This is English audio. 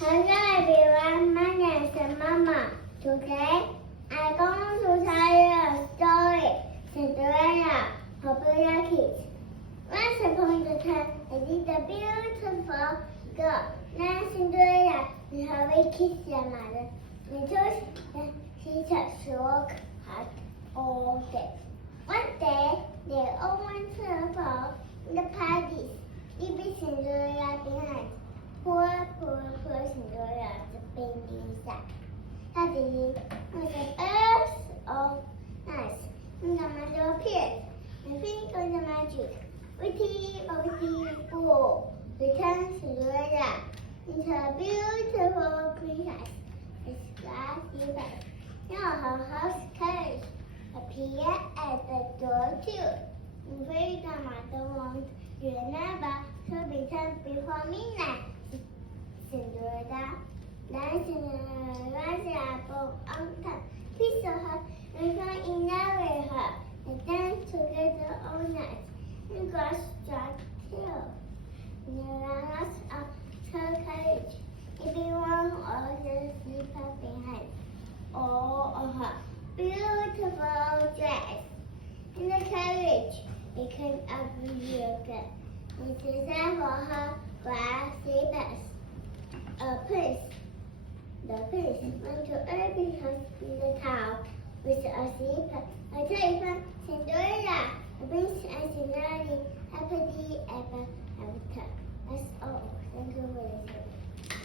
Hello everyone, my name is Mama. Today, I'm going to tell you a story. Cinderella, popular kids. Once upon a time, there is a beautiful girl named Cinderella and her wicked mother. Because she just work hard all day. One day, they all went to the ball in the parties, leaving Cinderella behind. Poor Cinderella being inside. Suddenly, with a burst of light, the mother appeared and finished the magic. Witty, boo, returned Cinderella into a beautiful princess with glass ears. Now her house carriage appeared at the door too. And very the mother wants you remember to return before midnight. Cinderella, then Cinderella above on top, kissed her and fell in love with her, and danced together all night, and got struck till. Cinderella up her carriage, leaving one of the sleepers behind, all of her beautiful dress. And the carriage became a real girl, and she sent for her glass slippers. The prince went to every house in the town with a slipper. I tell you from Cinderella, the prince and Cinderella happily ever after. That's all. Thank you for listening.